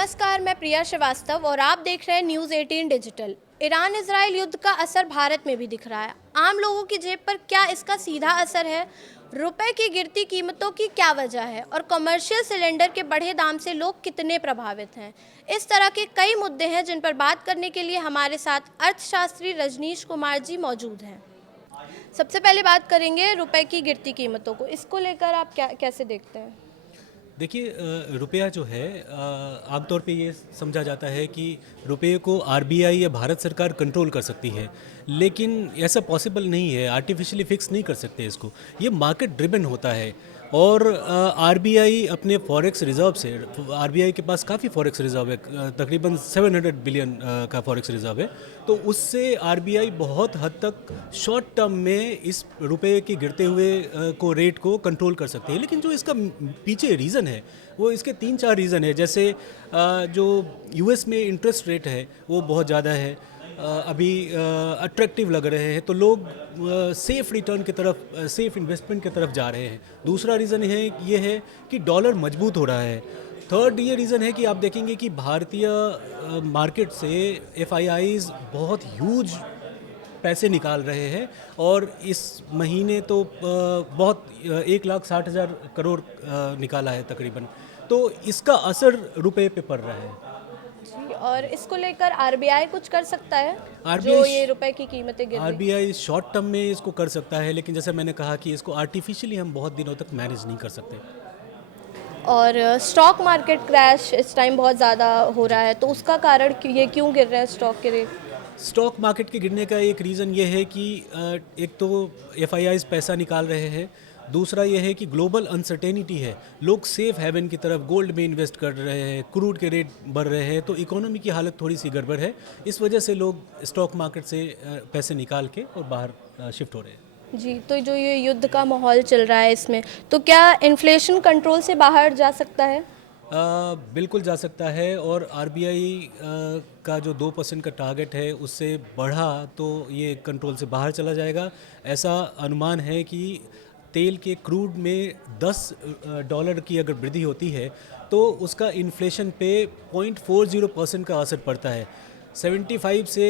नमस्कार, मैं प्रिया श्रीवास्तव और आप देख रहे हैं न्यूज़ 18 डिजिटल। ईरान इजराइल युद्ध का असर भारत में भी दिख रहा है। आम लोगों की जेब पर क्या इसका सीधा असर है? रुपए की गिरती कीमतों की क्या वजह है और कमर्शियल सिलेंडर के बढ़े दाम से लोग कितने प्रभावित हैं? इस तरह के कई मुद्दे हैं जिन पर बात करने के लिए हमारे साथ अर्थशास्त्री रजनीश कुमार जी मौजूद हैं। सबसे पहले बात करेंगे रुपए की गिरती कीमतों को। इसको लेकर आप कैसे देखते हैं? देखिए रुपया जो है आमतौर पे ये समझा जाता है कि रुपये को आरबीआई या भारत सरकार कंट्रोल कर सकती है, लेकिन ऐसा पॉसिबल नहीं है। आर्टिफिशियली फिक्स नहीं कर सकते इसको। ये मार्केट ड्रिवन होता है और आरबीआई अपने फॉरेक्स रिजर्व से, आरबीआई के पास काफ़ी फॉरेक्स रिजर्व है, तकरीबन 700 बिलियन का फॉरेक्स रिजर्व है। तो उससे आरबीआई बहुत हद तक शॉर्ट टर्म में इस रुपए के गिरते हुए को रेट को कंट्रोल कर सकती है। लेकिन जो इसका पीछे रीज़न है वो इसके 3-4 रीज़न है। जैसे जो यूएस में इंटरेस्ट रेट है वो बहुत ज़्यादा है, अभी अट्रैक्टिव लग रहे हैं, तो लोग सेफ़ रिटर्न की तरफ, सेफ़ इन्वेस्टमेंट की तरफ जा रहे हैं। दूसरा रीज़न है ये है कि डॉलर मजबूत हो रहा है। थर्ड ये रीज़न है कि आप देखेंगे कि भारतीय मार्केट से एफआईआईज़ बहुत ह्यूज पैसे निकाल रहे हैं और इस महीने तो बहुत 1,60,000 करोड़ निकाला है तकरीबन। तो इसका असर रुपए पे पड़ रहा है। जी, और इसको लेकर आरबीआई कुछ कर सकता है जो आरबीआई ये रुपए की कीमतें गिर रही? आरबीआई शॉर्ट टर्म में इसको कर सकता है, लेकिन जैसे मैंने कहा कि इसको आर्टिफिशियली हम बहुत दिनों तक मैनेज नहीं कर सकते। और स्टॉक मार्केट क्रैश इस टाइम बहुत ज़्यादा हो रहा है, तो उसका कारण ये क्यों गिर रहे हैं स्टॉक के रेट? स्टॉक मार्केट के गिरने का एक रीज़न ये है कि एक तो एफआईआईज़ पैसा निकाल रहे हैं, दूसरा ये है कि ग्लोबल अनसर्टेनिटी है। लोग सेफ हेवन की तरफ गोल्ड में इन्वेस्ट कर रहे हैं, क्रूड के रेट बढ़ रहे हैं, तो इकोनॉमी की हालत थोड़ी सी गड़बड़ है। इस वजह से लोग स्टॉक मार्केट से पैसे निकाल के और बाहर शिफ्ट हो रहे हैं। जी, तो जो ये युद्ध का माहौल चल रहा है इसमें, तो क्या इन्फ्लेशन कंट्रोल से बाहर जा सकता है? बिल्कुल जा सकता है, और आरबीआई का जो 2% का टारगेट है उससे बढ़ा तो ये कंट्रोल से बाहर चला जाएगा। ऐसा अनुमान है कि तेल के क्रूड में $10 की अगर वृद्धि होती है तो उसका इन्फ्लेशन पे 0.40% का असर पड़ता है। 75 से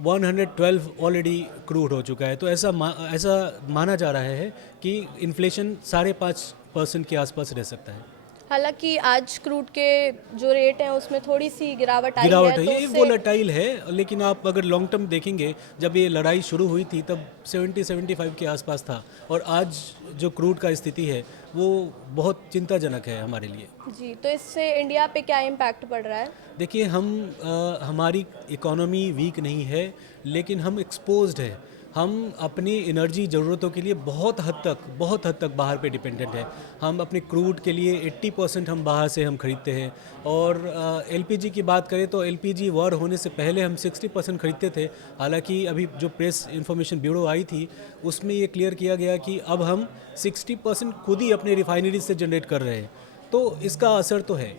112 ऑलरेडी क्रूड हो चुका है, तो ऐसा माना जा रहा है कि इन्फ्लेशन 5.5% के आसपास रह सकता है। हालांकि आज क्रूड के जो रेट हैं उसमें थोड़ी सी गिरावट आई गिरावट है, है, तो ये उससे वोलेटाइल है, लेकिन आप अगर लॉन्ग टर्म देखेंगे, जब ये लड़ाई शुरू हुई थी तब 70-75 के आसपास था, और आज जो क्रूड का स्थिति है वो बहुत चिंताजनक है हमारे लिए। जी, तो इससे इंडिया पे क्या इम्पैक्ट पड़ रहा है? देखिए, हमारी इकोनॉमी वीक नहीं है, लेकिन हम एक्सपोज्ड हैं। हम अपनी एनर्जी ज़रूरतों के लिए बहुत हद तक बाहर पे डिपेंडेंट है। हम अपने क्रूड के लिए 80% हम बाहर से हम खरीदते हैं, और एलपीजी की बात करें तो एलपीजी वॉर होने से पहले हम 60% खरीदते थे। हालांकि अभी जो प्रेस इंफॉर्मेशन ब्यूरो आई थी उसमें ये क्लियर किया गया कि अब हम 60% खुद ही अपने रिफाइनरी से जनरेट कर रहे हैं, तो इसका असर तो है।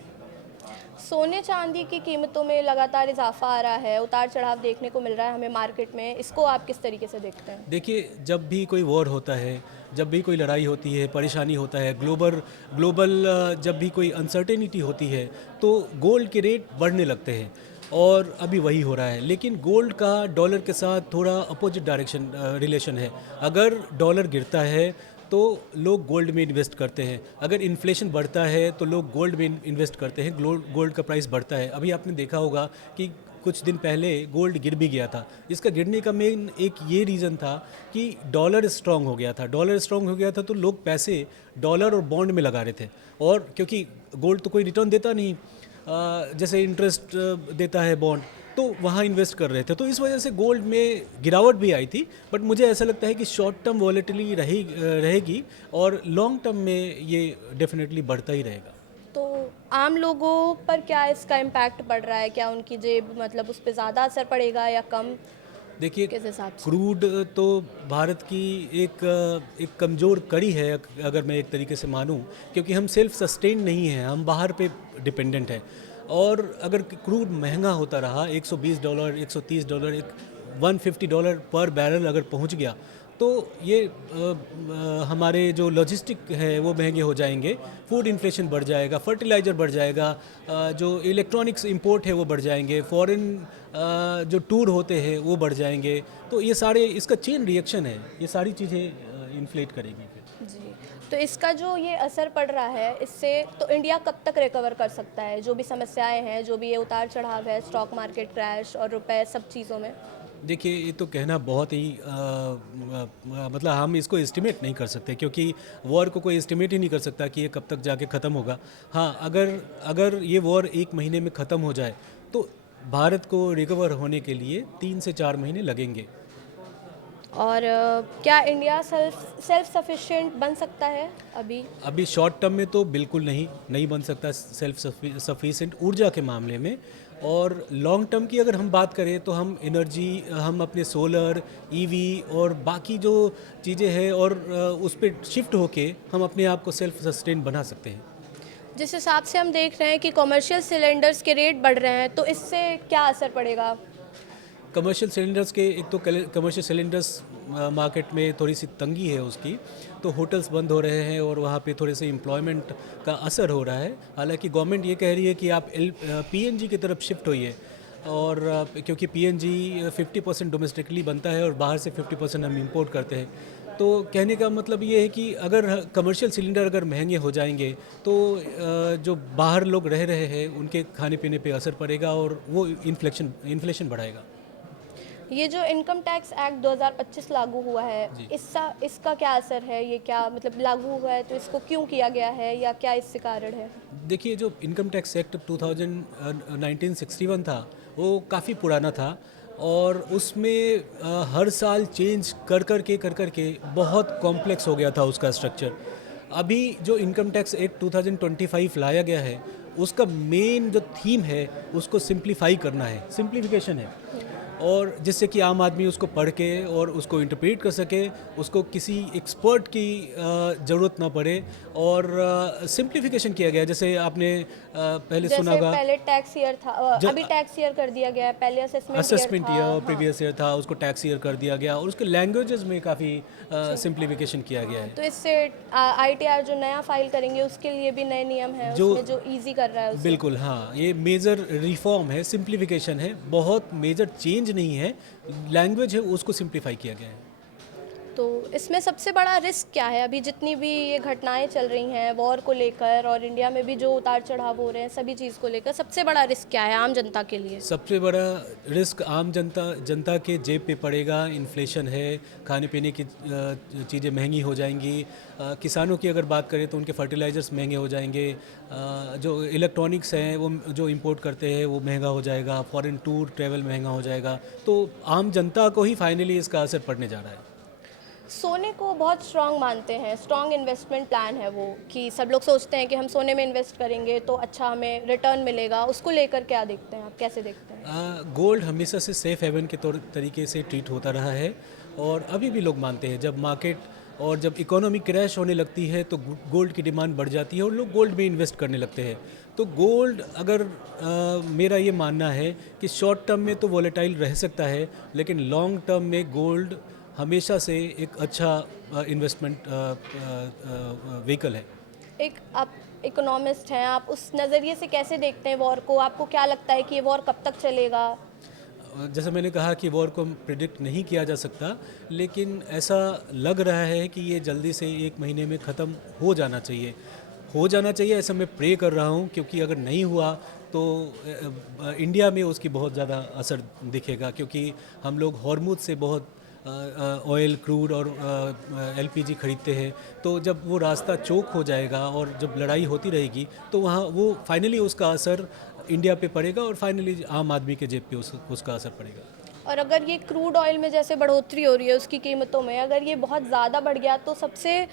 सोने चांदी की कीमतों में लगातार इजाफा आ रहा है, उतार चढ़ाव देखने को मिल रहा है हमें मार्केट में। इसको आप किस तरीके से देखते हैं? देखिए, जब भी कोई वॉर होता है, जब भी कोई लड़ाई होती है, परेशानी होता है, ग्लोबल ग्लोबल जब भी कोई अनसर्टेनिटी होती है, तो गोल्ड के रेट बढ़ने लगते हैं, और अभी वही हो रहा है। लेकिन गोल्ड का डॉलर के साथ थोड़ा अपोजिट डायरेक्शन रिलेशन है। अगर डॉलर गिरता है तो लोग गोल्ड में इन्वेस्ट करते हैं, अगर इन्फ्लेशन बढ़ता है तो लोग गोल्ड में इन्वेस्ट करते हैं, गोल्ड का प्राइस बढ़ता है। अभी आपने देखा होगा कि कुछ दिन पहले गोल्ड गिर भी गया था। इसका गिरने का मेन एक ये रीज़न था कि डॉलर स्ट्रांग हो गया था। डॉलर स्ट्रांग हो गया था तो लोग पैसे डॉलर और बॉन्ड में लगा रहे थे, और क्योंकि गोल्ड तो कोई रिटर्न देता नहीं, जैसे इंटरेस्ट देता है बॉन्ड, तो वहाँ इन्वेस्ट कर रहे थे। तो इस वजह से गोल्ड में गिरावट भी आई थी, बट मुझे ऐसा लगता है कि शॉर्ट टर्म वॉलेटिलिटी रहेगी, और लॉन्ग टर्म में ये डेफिनेटली बढ़ता ही रहेगा। तो आम लोगों पर क्या इसका इम्पैक्ट पड़ रहा है? क्या उनकी जेब, मतलब उस पर ज़्यादा असर पड़ेगा या कम? देखिए, किस हिसाब से? क्रूड तो भारत की एक कमज़ोर कड़ी है, अगर मैं एक तरीके से मानूं, क्योंकि हम सेल्फ सस्टेन नहीं हैं, हम बाहर पे डिपेंडेंट हैं। और अगर क्रूड महंगा होता रहा, $120, $130, $150 पर बैरल अगर पहुंच गया, तो तो ये हमारे जो लॉजिस्टिक है वो महंगे हो जाएंगे, फूड इन्फ्लेशन बढ़ जाएगा, फर्टिलाइज़र बढ़ जाएगा, जो इलेक्ट्रॉनिक्स इंपोर्ट है वो बढ़ जाएंगे, फॉरेन जो टूर होते हैं वो बढ़ जाएंगे। तो ये सारे इसका चेन रिएक्शन है, ये सारी चीज़ें इन्फ्लेट करेगी फिर। जी, तो इसका जो ये असर पड़ रहा है, इससे तो इंडिया कब तक रिकवर कर सकता है? जो भी समस्याएं हैं, जो भी ये उतार चढ़ाव है, स्टॉक मार्केट क्रैश और रुपए सब चीज़ों में। देखिए, ये तो कहना बहुत ही मतलब हम इसको एस्टिमेट नहीं कर सकते, क्योंकि वॉर को कोई एस्टिमेट ही नहीं कर सकता कि ये कब तक जाके ख़त्म होगा। हाँ, अगर अगर ये वॉर 1 महीने में ख़त्म हो जाए तो भारत को रिकवर होने के लिए 3 से 4 महीने लगेंगे। और क्या इंडिया सेल्फ सफिशिएंट बन सकता है अभी? अभी शॉर्ट टर्म में तो बिल्कुल नहीं बन सकता सेल्फ सफिशिएंट ऊर्जा के मामले में। और लॉन्ग टर्म की अगर हम बात करें तो हम एनर्जी, हम अपने सोलर, ईवी और बाकी जो चीज़ें हैं और उस पर शिफ्ट होके हम अपने आप को सेल्फ सस्टेन बना सकते हैं। जिस हिसाब से हम देख रहे हैं कि कमर्शियल सिलेंडर्स के रेट बढ़ रहे हैं, तो इससे क्या असर पड़ेगा? कमर्शियल सिलेंडर्स के, एक तो कमर्शियल सिलेंडर्स मार्केट में थोड़ी सी तंगी है उसकी, तो होटल्स बंद हो रहे हैं और वहाँ पे थोड़े से एम्प्लॉयमेंट का असर हो रहा है। हालांकि गवर्नमेंट ये कह रही है कि आप पीएनजी की तरफ शिफ्ट होइए, और क्योंकि पीएनजी 50% डोमेस्टिकली बनता है और बाहर से 50% हम इंपोर्ट करते हैं। तो कहने का मतलब ये है कि अगर कमर्शियल सिलेंडर अगर महंगे हो जाएंगे तो जो बाहर लोग रह रहे हैं उनके खाने पीने पे असर पड़ेगा और वो इन्फ्लेशन बढ़ाएगा। ये जो इनकम टैक्स एक्ट 2025 लागू हुआ है, जी। इसका क्या असर है? ये क्या मतलब लागू हुआ है तो इसको क्यों किया गया है, या क्या इससे कारण है? देखिए, जो इनकम टैक्स एक्ट 1961 था वो काफ़ी पुराना था, और उसमें हर साल चेंज कर के बहुत कॉम्प्लेक्स हो गया था उसका स्ट्रक्चर। अभी जो इनकम टैक्स एक्ट 2025 लाया गया है, उसका मेन जो थीम है उसको सिंप्लीफाई करना है, सिंप्लीफिकेशन है, और जिससे कि आम आदमी उसको पढ़ के और उसको इंटरप्रेट कर सके, उसको किसी एक्सपर्ट की ज़रूरत ना पड़े, और सिंप्लीफिकेशन किया गया। जैसे आपने पहले सुना जैसे होगा, पहले टैक्स ईयर था, अभी टैक्स ईयर कर दिया गया है, पहले असेसमेंट ईयर और हाँ। प्रीवियस ईयर था, उसको टैक्स ईयर कर दिया गया, और उसके लैंग्वेजेस में काफ़ी सिंप्लीफिकेशन किया गया है। तो इससे आईटीआर जो नया फाइल करेंगे उसके लिए भी नए नियम हैं जो उसमें, जो इजी कर रहा है उसे। बिल्कुल, हाँ, ये मेजर रिफॉर्म है, सिंप्लीफिकेशन है, बहुत मेजर चेंज नहीं है, लैंग्वेज है उसको सिंप्लीफाई किया गया है। तो इसमें सबसे बड़ा रिस्क क्या है? अभी जितनी भी ये घटनाएं चल रही हैं वॉर को लेकर, और इंडिया में भी जो उतार चढ़ाव हो रहे हैं सभी चीज़ को लेकर, सबसे बड़ा रिस्क क्या है आम जनता के लिए? सबसे बड़ा रिस्क आम जनता के जेब पे पड़ेगा। इन्फ्लेशन है, खाने पीने की चीज़ें महंगी हो जाएंगी। किसानों की अगर बात करें तो उनके फर्टिलाइज़र्स महंगे हो जाएंगे। जो इलेक्ट्रॉनिक्स हैं वो जो इंपोर्ट करते हैं वो महंगा हो जाएगा। फॉरेन टूर ट्रैवल महंगा हो जाएगा। तो आम जनता को ही फाइनली इसका असर पड़ने जा रहा है। सोने को बहुत स्ट्रांग मानते हैं, स्ट्रांग इन्वेस्टमेंट प्लान है वो, कि सब लोग सोचते हैं कि हम सोने में इन्वेस्ट करेंगे तो अच्छा हमें रिटर्न मिलेगा। उसको लेकर क्या देखते हैं आप, कैसे देखते हैं? गोल्ड हमेशा से सेफ हेवन के तरीके से ट्रीट होता रहा है, और अभी भी लोग मानते हैं। जब मार्केट और जब इकोनॉमी क्रैश होने लगती है तो गोल्ड की डिमांड बढ़ जाती है और लोग गोल्ड में इन्वेस्ट करने लगते हैं। तो गोल्ड अगर मेरा ये मानना है कि शॉर्ट टर्म में तो वॉलेटाइल रह सकता है, लेकिन लॉन्ग टर्म में गोल्ड हमेशा से एक अच्छा इन्वेस्टमेंट व्हीकल है। एक आप इकोनॉमिस्ट हैं, आप उस नज़रिए से कैसे देखते हैं वॉर को? आपको क्या लगता है कि ये वॉर कब तक चलेगा? जैसे मैंने कहा कि वॉर को प्रिडिक्ट नहीं किया जा सकता, लेकिन ऐसा लग रहा है कि ये जल्दी से 1 महीने में ख़त्म हो जाना चाहिए, ऐसा मैं प्रे कर रहा हूँ, क्योंकि अगर नहीं हुआ तो इंडिया में उसकी बहुत ज़्यादा असर दिखेगा, क्योंकि हम लोग हॉर्मुज से बहुत ऑयल, क्रूड और एलपीजी खरीदते हैं। तो जब वो रास्ता चोक हो जाएगा और जब लड़ाई होती रहेगी तो वहाँ वो फाइनली उसका असर इंडिया पे पड़ेगा, और फाइनली आम आदमी के जेब पे उसका असर पड़ेगा। और अगर ये क्रूड ऑयल में जैसे बढ़ोतरी हो रही है उसकी कीमतों में, अगर ये बहुत ज़्यादा बढ़ गया तो सबसे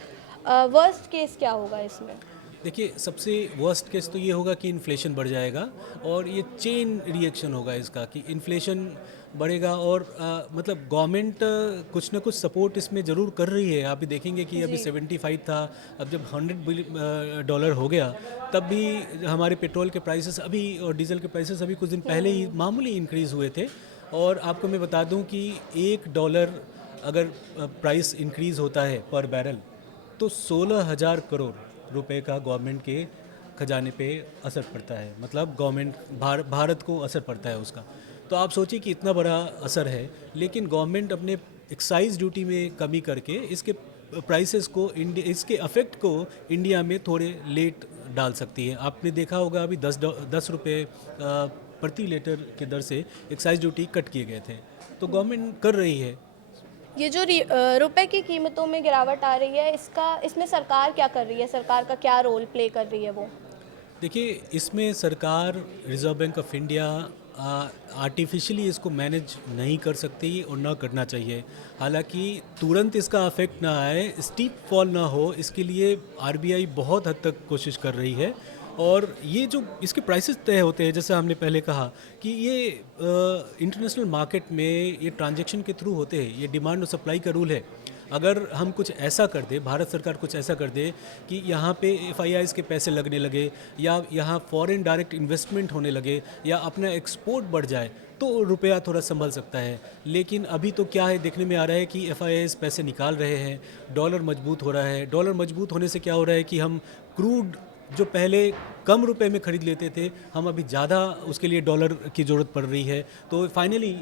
वर्स्ट केस क्या होगा इसमें? देखिए, सबसे वर्स्ट केस तो ये होगा कि इन्फ्लेशन बढ़ जाएगा, और ये चेन रिएक्शन होगा इसका, कि इन्फ्लेशन बढ़ेगा, और मतलब गवर्नमेंट कुछ ना कुछ सपोर्ट इसमें ज़रूर कर रही है। आप भी देखेंगे कि अभी 75 था, अब जब $100 हो गया, तब भी हमारे पेट्रोल के प्राइसेस अभी और डीजल के प्राइसेस अभी कुछ दिन पहले ही मामूली इंक्रीज़ हुए थे। और आपको मैं बता दूं कि $1 अगर प्राइस इंक्रीज़ होता है पर बैरल तो 16,000 करोड़ रुपए का गवर्नमेंट के खजाने पे असर पड़ता है, मतलब गवर्नमेंट भारत को असर पड़ता है उसका। तो आप सोचिए कि इतना बड़ा असर है, लेकिन गवर्नमेंट अपने एक्साइज ड्यूटी में कमी करके इसके प्राइसेस को इसके अफेक्ट को इंडिया में थोड़े लेट डाल सकती है। आपने देखा होगा अभी 10 रुपये प्रति लीटर की दर से एक्साइज ड्यूटी कट किए गए थे, तो गवर्नमेंट कर रही है। ये जो रुपए की कीमतों में गिरावट आ रही है, इसमें सरकार क्या कर रही है, सरकार का क्या रोल प्ले कर रही है वो? देखिए, इसमें सरकार, reserve bank of India artificially इसको मैनेज नहीं कर सकती और ना करना चाहिए। हालांकि तुरंत इसका अफेक्ट ना आए, स्टीप फॉल ना हो, इसके लिए आरबीआई बहुत हद तक कोशिश कर रही है। और ये जो इसके प्राइसेस तय होते हैं, जैसे हमने पहले कहा कि ये इंटरनेशनल मार्केट में ये ट्रांजैक्शन के थ्रू होते हैं, ये डिमांड और सप्लाई का रूल है। अगर हम कुछ ऐसा कर दे, भारत सरकार कुछ ऐसा कर दे कि यहाँ पे एफआईआईज़ के पैसे लगने लगे, या यहाँ फॉरेन डायरेक्ट इन्वेस्टमेंट होने लगे, या अपना एक्सपोर्ट बढ़ जाए, तो रुपया थोड़ा संभल सकता है। लेकिन अभी तो क्या है, देखने में आ रहा है कि एफआईआईज़ पैसे निकाल रहे हैं, डॉलर मजबूत हो रहा है। डॉलर मजबूत होने से क्या हो रहा है कि हम क्रूड जो पहले कम रुपए में ख़रीद लेते थे, हम अभी ज़्यादा उसके लिए डॉलर की ज़रूरत पड़ रही है, तो फाइनली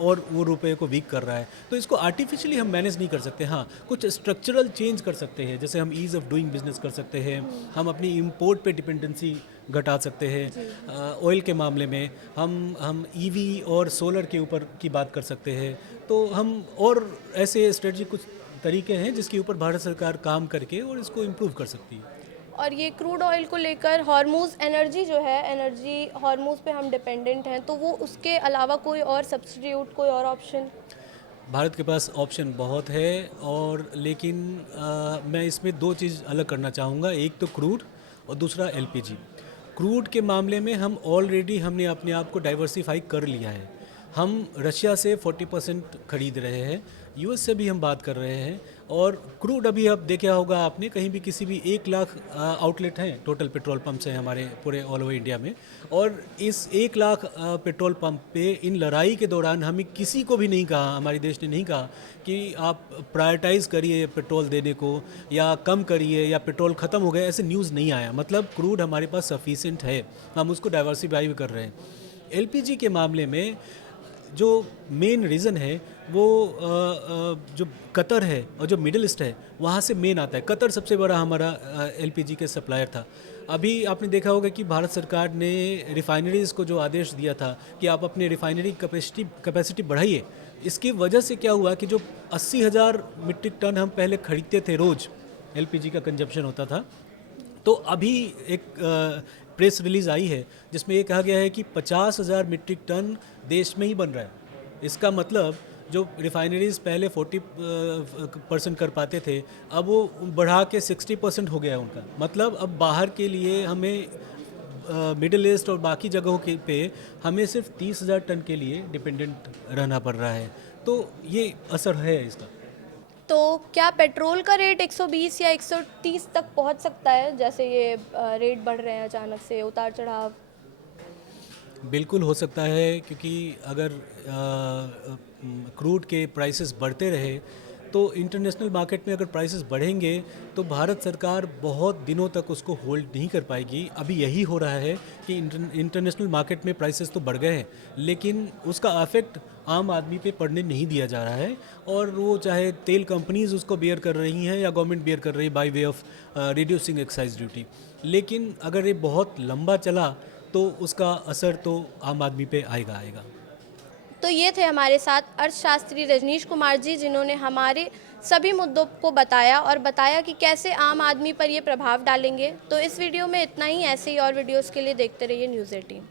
और वो रुपए को वीक कर रहा है। तो इसको आर्टिफिशियली हम मैनेज नहीं कर सकते। हाँ, कुछ स्ट्रक्चरल चेंज कर सकते हैं, जैसे हम ईज़ ऑफ डूइंग बिजनेस कर सकते हैं, हम अपनी इंपोर्ट पे डिपेंडेंसी घटा सकते हैं। ऑयल के मामले में हम ईवी और सोलर के ऊपर की बात कर सकते हैं। तो हम और ऐसे स्ट्रेटजी कुछ तरीके हैं जिसके ऊपर भारत सरकार काम करके और इसको इम्प्रूव कर सकती है। और ये क्रूड ऑयल को लेकर हॉर्मूज़ एनर्जी जो है, एनर्जी हॉर्मूज़ पे हम डिपेंडेंट हैं, तो वो उसके अलावा कोई और सब्स्टिट्यूट, कोई और ऑप्शन? भारत के पास ऑप्शन बहुत है, और लेकिन मैं इसमें दो चीज़ अलग करना चाहूँगा। एक तो क्रूड और दूसरा एलपीजी। क्रूड के मामले में हमने अपने आप को डाइवर्सिफाई कर लिया है। हम रशिया से 40% खरीद रहे हैं, यूएस से भी हम बात कर रहे हैं। और क्रूड अभी अब देखा होगा आपने, कहीं भी किसी भी 1 लाख आउटलेट हैं, टोटल पेट्रोल पंप्स हैं हमारे पूरे ऑल ओवर इंडिया में। और इस 1 लाख पेट्रोल पंप पे इन लड़ाई के दौरान हमें किसी को भी नहीं कहा, हमारे देश ने नहीं कहा कि आप प्रायोरिटाइज़ करिए पेट्रोल देने को, या कम करिए, या पेट्रोल ख़त्म हो गया, ऐसे न्यूज़ नहीं आया। मतलब क्रूड हमारे पास सफिशिएंट है, हम उसको डाइवर्सिफाई भी कर रहे हैं। एलपीजी के मामले में जो मेन रीज़न है वो जो कतर है और जो मिडिल ईस्ट है, वहाँ से मेन आता है। कतर सबसे बड़ा हमारा एलपीजी के सप्लायर था। अभी आपने देखा होगा कि भारत सरकार ने रिफाइनरीज़ को जो आदेश दिया था कि आप अपने रिफाइनरी कैपेसिटी बढ़ाइए, इसकी वजह से क्या हुआ कि जो 80,000 मीट्रिक टन हम पहले खरीदते थे, रोज़ एलपीजी का कंजप्शन होता था, तो अभी एक प्रेस रिलीज़ आई है जिसमें ये कहा गया है कि 50,000 मीट्रिक टन देश में ही बन रहा है। इसका मतलब जो रिफाइनरीज पहले 40% कर पाते थे, अब वो बढ़ा के 60% हो गया है उनका। मतलब अब बाहर के लिए हमें मिडिल ईस्ट और बाकी जगहों के पे हमें सिर्फ 30,000 टन के लिए डिपेंडेंट रहना पड़ रहा है। तो ये असर है इसका। तो क्या पेट्रोल का रेट 120 या 130 तक पहुंच सकता है, जैसे ये रेट बढ़ रहे हैं अचानक से, उतार चढ़ाव? बिल्कुल हो सकता है, क्योंकि अगर क्रूड के प्राइसेस बढ़ते रहे तो इंटरनेशनल मार्केट में अगर प्राइसेस बढ़ेंगे तो भारत सरकार बहुत दिनों तक उसको होल्ड नहीं कर पाएगी। अभी यही हो रहा है कि इंटरनेशनल मार्केट में प्राइसेस तो बढ़ गए हैं, लेकिन उसका इफेक्ट आम आदमी पे पड़ने नहीं दिया जा रहा है। और वो चाहे तेल कंपनीज उसको बेयर कर रही हैं या गवर्नमेंट बेयर कर रही है by way of reducing excise duty. लेकिन अगर ये बहुत लंबा चला तो उसका असर तो आम आदमी पे आएगा। तो ये थे हमारे साथ अर्थशास्त्री रजनीश कुमार जी, जिन्होंने हमारे सभी मुद्दों को बताया और बताया कि कैसे आम आदमी पर ये प्रभाव डालेंगे। तो इस वीडियो में इतना ही। ऐसे ही और वीडियोस के लिए देखते रहिए न्यूज़ 18।